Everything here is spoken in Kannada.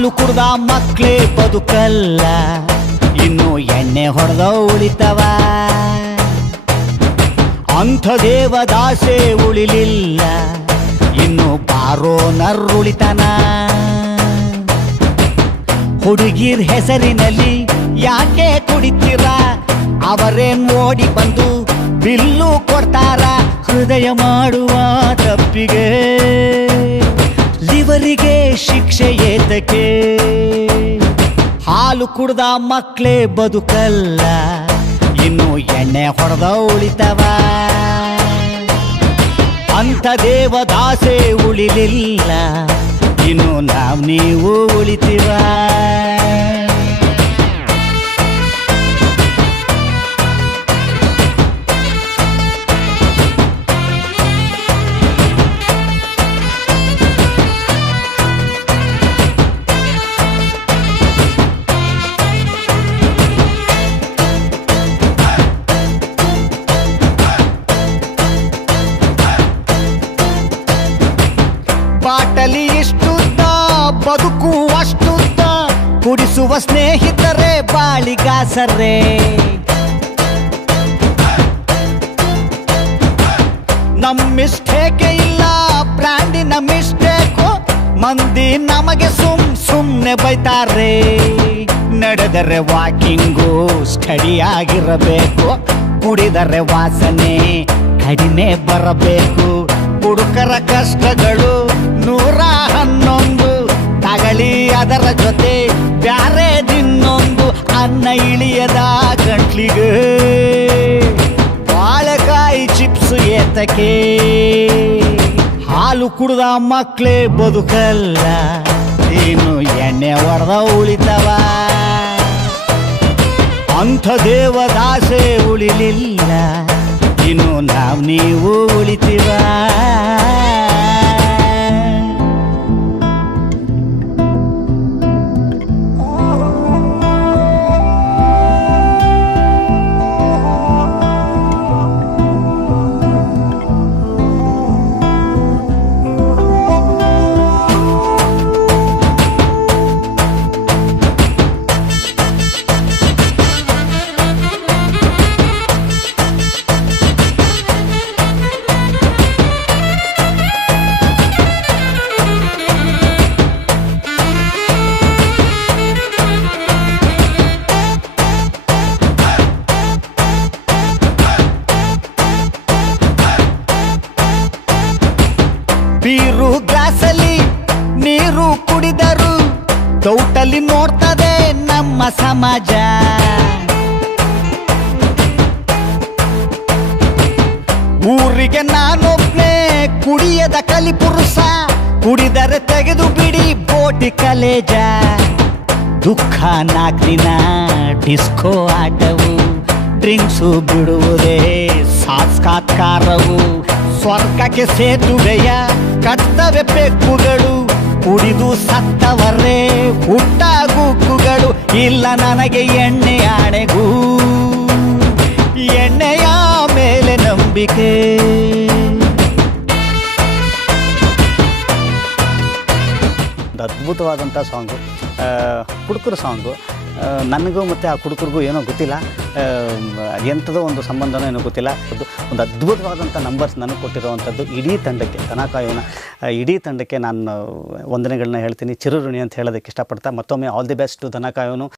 ಹಾಲು ಕುಡ್ದ ಮಕ್ಳೇ ಬದುಕಲ್ಲ, ಇನ್ನು ಎಣ್ಣೆ ಹೊಡೆದ ಉಳಿತವ. ಅಂಥ ದೇವದಾಸೆ ಉಳಿಲಿಲ್ಲ, ಇನ್ನು ಬಾರೋ ನರ್ರುಳಿತನ. ಹುಡುಗಿರ್ ಹೆಸರಿನಲ್ಲಿ ಯಾಕೆ ಕುಡಿತೀರ, ಅವರೇನ್ ಓಡಿ ಬಂದು ಬಿಲ್ಲು ಕೊಡ್ತಾರ. ಹೃದಯ ಮಾಡುವ ತಪ್ಪಿಗೆ ಲಿವರಿಗೆ ಶಿಕ್ಷೆ ಏತಕ್ಕೆ. ಹಾಲು ಕುಡ್ದ ಮಕ್ಳೇ ಬದುಕಲ್ಲ, ಇನ್ನು ಎಣ್ಣೆ ಹೊಡೆದ ಉಳಿತವ. ಅಂಥ ದೇವದಾಸೆ ಉಳಿಲಿಲ್ಲ, ಇನ್ನು ನೀವು ಉಳಿತೀವ. ಬಾಟಲಿ ಇಷ್ಟುದ್ದ ಬದುಕು ಅಷ್ಟುದ್ದ, ಕುಡಿಸುವ ಸ್ನೇಹಿತರೆ ಬಾಳಿಗಾಸರೇ. ನಮ್ ಮಿಸ್ಟೇಕೆ ಇಲ್ಲ, ಬ್ರ್ಯಾಂಡಿನ ಮಿಸ್ಟೇಕು. ಮಂದಿ ನಮಗೆ ಸುಮ್ನೆ ಬೈತಾರೆ. ನಡೆದರೆ ವಾಕಿಂಗು ಸ್ಟಡಿ ಆಗಿರಬೇಕು, ಕುಡಿದರೆ ವಾಸನೆ ಕಡಿಮೆ ಬರಬೇಕು. ಹುಡುಕರ ಕಷ್ಟಗಳು 111, ತಗಳಿ ಅದರ ಜೊತೆ ಬ್ಯಾರೆ ದಿನ್ನೊಂದು. ಅನ್ನ ಇಳಿಯದ ಗಂಟ್ಲಿಗೆ ಬಾಳೆಕಾಯಿ ಚಿಪ್ಸ್ ಏತಕ್ಕೆ. ಹಾಲು ಕುಡ್ದ ಮಕ್ಳೇ ಬದುಕಲ್ಲ, ಇನ್ನು ಎಣ್ಣೆ ಹೊಡೆದ ಉಳಿತವ. ಅಂಥ ದೇವದಾಸೆ ಉಳಿಲಿಲ್ಲ, ಇನ್ನು ನೀವು ಉಳಿತೀವ. ಬೀರು ಗ್ಲಾಸಲ್ಲಿ ನೀರು ಕುಡಿದರು ದೌಟಲ್ಲಿ ನೋಡ್ತದೆ ನಮ್ಮ ಸಮಾಜ. ಊರಿಗೆ ನಾನೊಬ್ನೇ ಕುಡಿಯದ ಕಲಿಪುರುಷ, ಕುಡಿದರೆ ತೆಗೆದು ಬಿಡಿ ಬೋಟಿ ಕಲೇಜ. ದುಃಖ 4 ದಿನ ಡಿಸ್ಕೋ ಆಟವು, ಡ್ರಿಂಕ್ಸು ಬಿಡುವುದೇ ಸಾಕ್ಷಾತ್ಕಾರವು. ಸ್ವರ್ಗಕ್ಕೆ ಸೇತುವೆಯ ಕರ್ತವ್ಯ ಬೆಕ್ಕುಗಳು, ಕುಡಿದು ಸತ್ತವರೇ ಹುಟ್ಟಾಗುಕ್ಕುಗಳು. ಇಲ್ಲ ನನಗೆ ಎಣ್ಣೆ ಆಣೆಗೂ, ಎಣ್ಣೆಯ ಮೇಲೆ ನಂಬಿಕೆ. ಅದ್ಭುತವಾದಂಥ ಸಾಂಗು, ಕುಡುಕರ ಸಾಂಗು. ನನಗೂ ಮತ್ತು ಆ ಕುಡುಕರಿಗೂ ಏನೋ ಗೊತ್ತಿಲ್ಲ, ಎಂಥದೋ ಒಂದು ಸಂಬಂಧನೋ ಏನೋ ಗೊತ್ತಿಲ್ಲ. ಒಂದು ಅದ್ಭುತವಾದಂಥ ನಂಬರ್ಸ್ ನನಗೆ ಕೊಟ್ಟಿರುವಂಥದ್ದು ಇಡೀ ತಂಡಕ್ಕೆ, ದನ ಕಾಯೋನ ಇಡೀ ತಂಡಕ್ಕೆ ನಾನು ವಂದನೆಗಳನ್ನ ಹೇಳ್ತೀನಿ. ಚಿರಋಣಿ ಅಂತ ಹೇಳೋದಕ್ಕೆ ಇಷ್ಟಪಡ್ತಾ ಮತ್ತೊಮ್ಮೆ ಆಲ್ ದಿ ಬೆಸ್ಟ್ ದನ ಕಾಯೋನು.